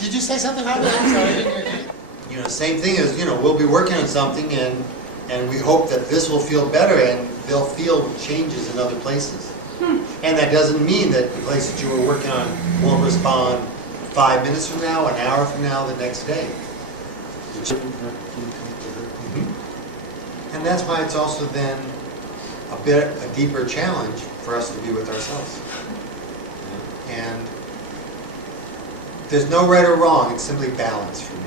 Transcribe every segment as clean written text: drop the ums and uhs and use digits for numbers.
Did you say something about that? I'm sorry. You know, same thing as, you know, we'll be working on something and we hope that this will feel better and they'll feel changes in other places. And that doesn't mean that the place that you were working on won't respond 5 minutes from now, an hour from now, the next day. And that's why it's also then a deeper challenge for us to be with ourselves. And there's no right or wrong, it's simply balance for me.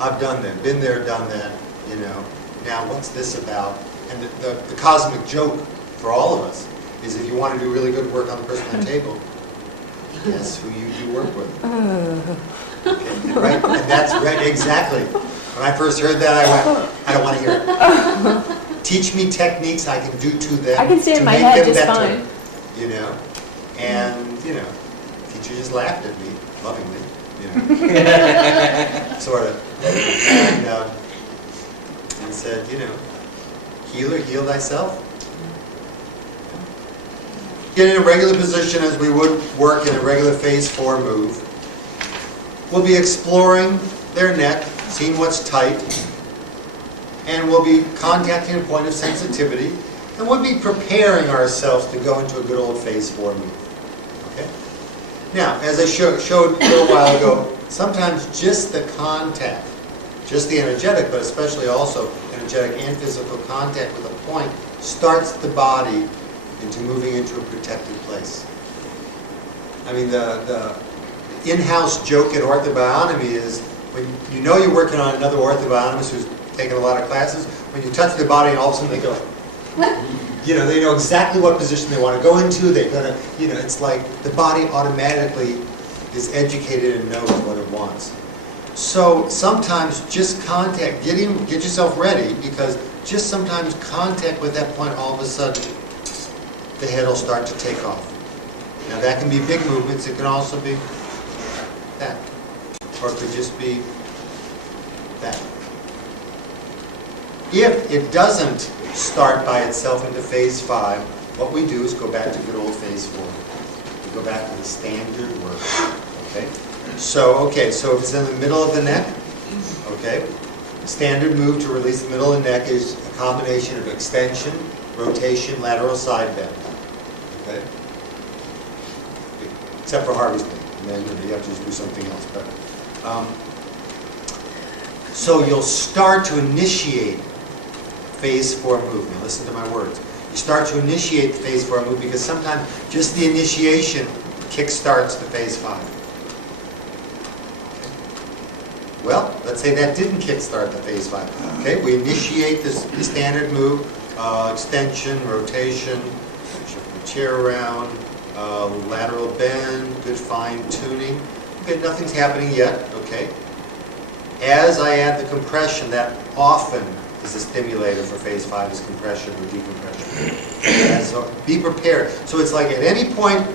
I've done that, been there, done that, you know. Now what's this about? And the cosmic joke for all of us is if you want to do really good work on the person on the table, guess who you do work with. Okay, right? And that's right, exactly. When I first heard that, I went, I don't want to hear it. Teach me techniques I can do to them. I can see it in my head just fine. You know? And, you know, teacher just laughed at me, lovingly, you know. Sort of. And said, you know, healer, heal thyself. Get in a regular position as we would work in a regular phase 4 move. We'll be exploring their neck, seeing what's tight, and we'll be contacting a point of sensitivity, and we'll be preparing ourselves to go into a good old phase 4 move. Okay? Now, as I showed a little while ago, sometimes just the contact, just the energetic, but especially also energetic and physical contact with a point, starts the body into moving into a protected place. I mean, the in-house joke at Ortho-Bionomy is when you know you're working on another orthobiologist who's taken a lot of classes, when you touch their body and all of a sudden they go, you know, they know exactly what position they want to go into. They're gonna, you know, it's like the body automatically is educated and knows what it wants. So sometimes just contact, get yourself ready, because just sometimes contact with that point, all of a sudden the head will start to take off. Now that can be big movements. It can also be that, or it could just be that. If it doesn't start by itself into phase 5, what we do is go back to good old phase 4. We go back to the standard work. Okay? So if it's in the middle of the neck, okay, the standard move to release the middle of the neck is a combination of extension, rotation, lateral side bend. Okay? Except for harvesting. And then you have to just do something else. But, so you'll start to initiate phase 4 move. Now listen to my words. You start to initiate the phase 4 move because sometimes just the initiation kick-starts the phase 5. Well, let's say that didn't kick-start the phase 5. Okay, we initiate the standard move, extension, rotation, shift the chair around, lateral bend, good fine-tuning. Okay, nothing's happening yet, okay. As I add the compression, that often is a stimulator for phase 5, is compression or decompression. So be prepared. So it's like at any point,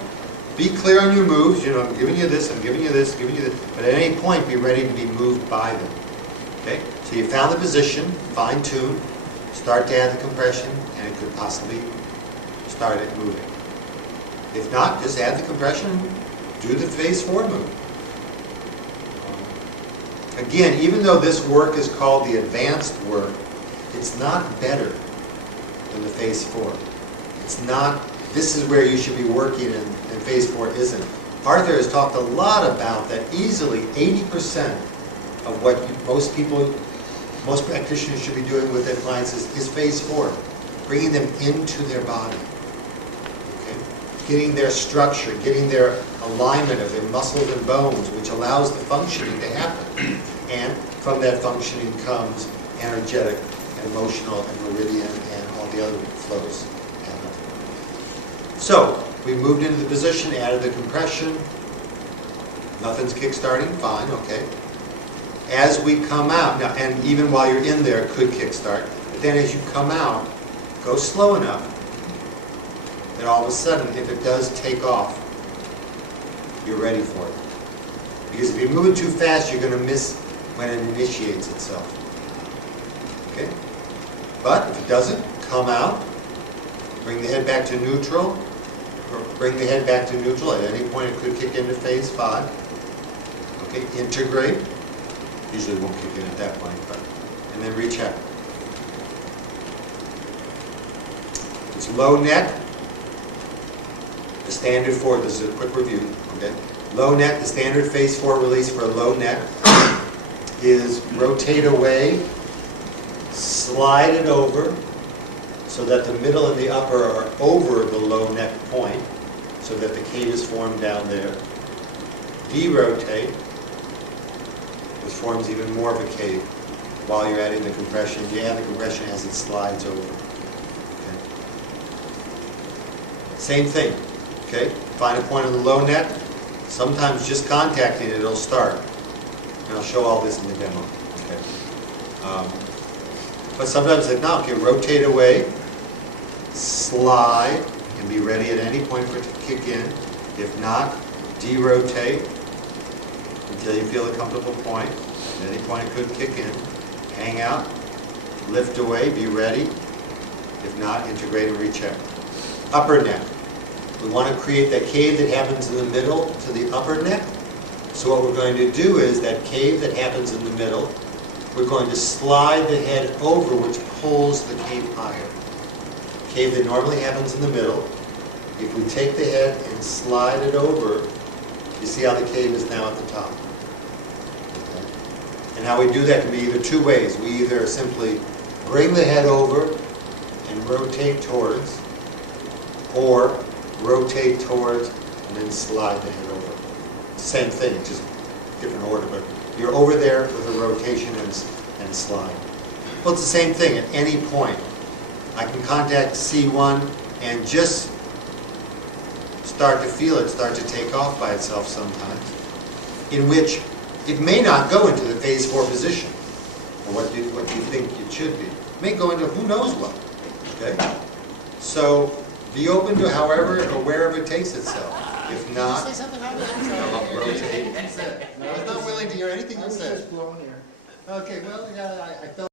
be clear on your moves. You know, I'm giving you this, I'm giving you this, giving you this. But at any point, be ready to be moved by them. Okay? So you found the position, fine-tune, start to add the compression, and it could possibly start it moving. If not, just add the compression, do the phase 4 move. Again, even though this work is called the advanced work, it's not better than the phase 4. It's not, this is where you should be working and phase 4 isn't. Arthur has talked a lot about that easily 80% of what most practitioners should be doing with their clients is phase 4. Bringing them into their body. Okay? Getting their structure, getting their alignment of their muscles and bones, which allows the functioning to happen. And from that functioning comes energetic and emotional and meridian and all the other flows happen. So, we moved into the position, added the compression. Nothing's kick-starting, fine, okay. As we come out, now, and even while you're in there, it could kick-start. But then as you come out, go slow enough that all of a sudden, if it does take off, you're ready for it. Because if you're moving too fast, you're going to miss when it initiates itself. Okay? But if it doesn't, come out, bring the head back to neutral, or bring the head back to neutral. At any point it could kick into phase 5. Okay, integrate. Usually won't kick in at that point, but, and then recheck. It's low net. The standard for, this is a quick review, okay? Low net, the standard phase 4 release for a low net is rotate away, slide it over, so that the middle and the upper are over the low net point, so that the cave is formed down there. Derotate, which forms even more of a cave while you're adding the compression. You add the compression as it slides over. Okay. Same thing. Okay. Find a point on the low net. Sometimes just contacting it, it'll start. And I'll show all this in the demo. Okay. But sometimes it's no. Okay. Rotate away, slide, and be ready at any point for it to kick in. If not, derotate until you feel a comfortable point. At any point it could kick in. Hang out, lift away, be ready. If not, integrate and recheck. Upper neck. We want to create that cave that happens in the middle to the upper neck. So what we're going to do is that cave that happens in the middle, we're going to slide the head over, which pulls the cave higher. Cave that normally happens in the middle, if we take the head and slide it over, you see how the cave is now at the top. Okay. And how we do that can be either two ways. We either simply bring the head over and rotate towards, or rotate towards and then slide the head over. Same thing, just different order, but you're over there with a rotation and slide. Well, it's the same thing at any point. I can contact C1 and just start to feel it start to take off by itself sometimes, in which it may not go into the phase 4 position, or what you think it should be. It may go into who knows what. Okay? So be open to however or wherever it takes itself. If not, I'll rotate. I was not willing to hear anything you said. Okay, well, yeah, I felt